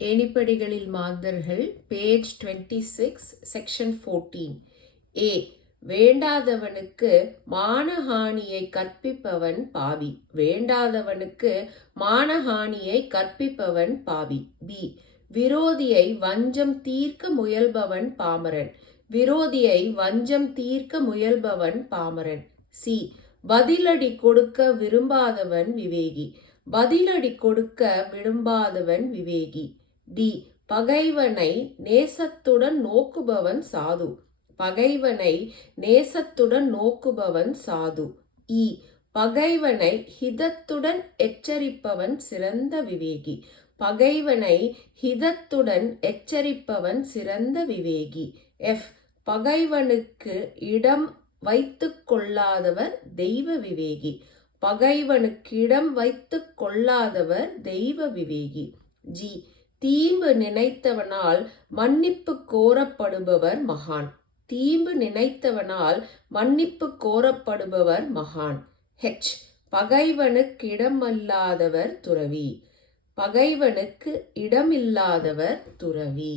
ஏணிப்படிகளில் மாந்தர்கள் page 26 section 14 ஏ. வேண்டாதவனுக்கு மானஹானியை கற்பிப்பவன் பாவி. வேண்டாதவனுக்கு மானஹானியை கற்பிப்பவன் பாவி. பி. விரோதியை வஞ்சம் தீர்க்க முயல்பவன் பாமரன். விரோதியை வஞ்சம் தீர்க்க முயல்பவன் பாமரன். சி. பதிலடி கொடுக்க விரும்பாதவன் விவேகி. பதிலடி கொடுக்க விரும்பாதவன் விவேகி. டி. பகைவனை நேசத்துடன் நோக்குபவன் சாது. பகைவனை நேசத்துடன் நோக்குபவன் சாது. இ. பகைவனை ஹிதத்துடன் எச்சரிப்பவன் சிறந்த விவேகி. பகைவனை ஹிதத்துடன் எச்சரிப்பவன் சிறந்த விவேகி. எஃப். பகைவனுக்கு இடம் வைத்துக் கொள்ளாதவர் தெய்வ விவேகி. பகைவனுக்கிடம் வைத்துக் கொள்ளாதவர் தெய்வ விவேகி. ஜி. தீம்பு நினைத்தவனால் மன்னிப்பு கோரப்படுபவர் மகான். தீம்பு நினைத்தவனால் மன்னிப்பு கோரப்படுபவர் மகான். ஹெச். பகைவனுக்கு இடமில்லாதவர் துறவி. பகைவனுக்கு இடமில்லாதவர் துறவி.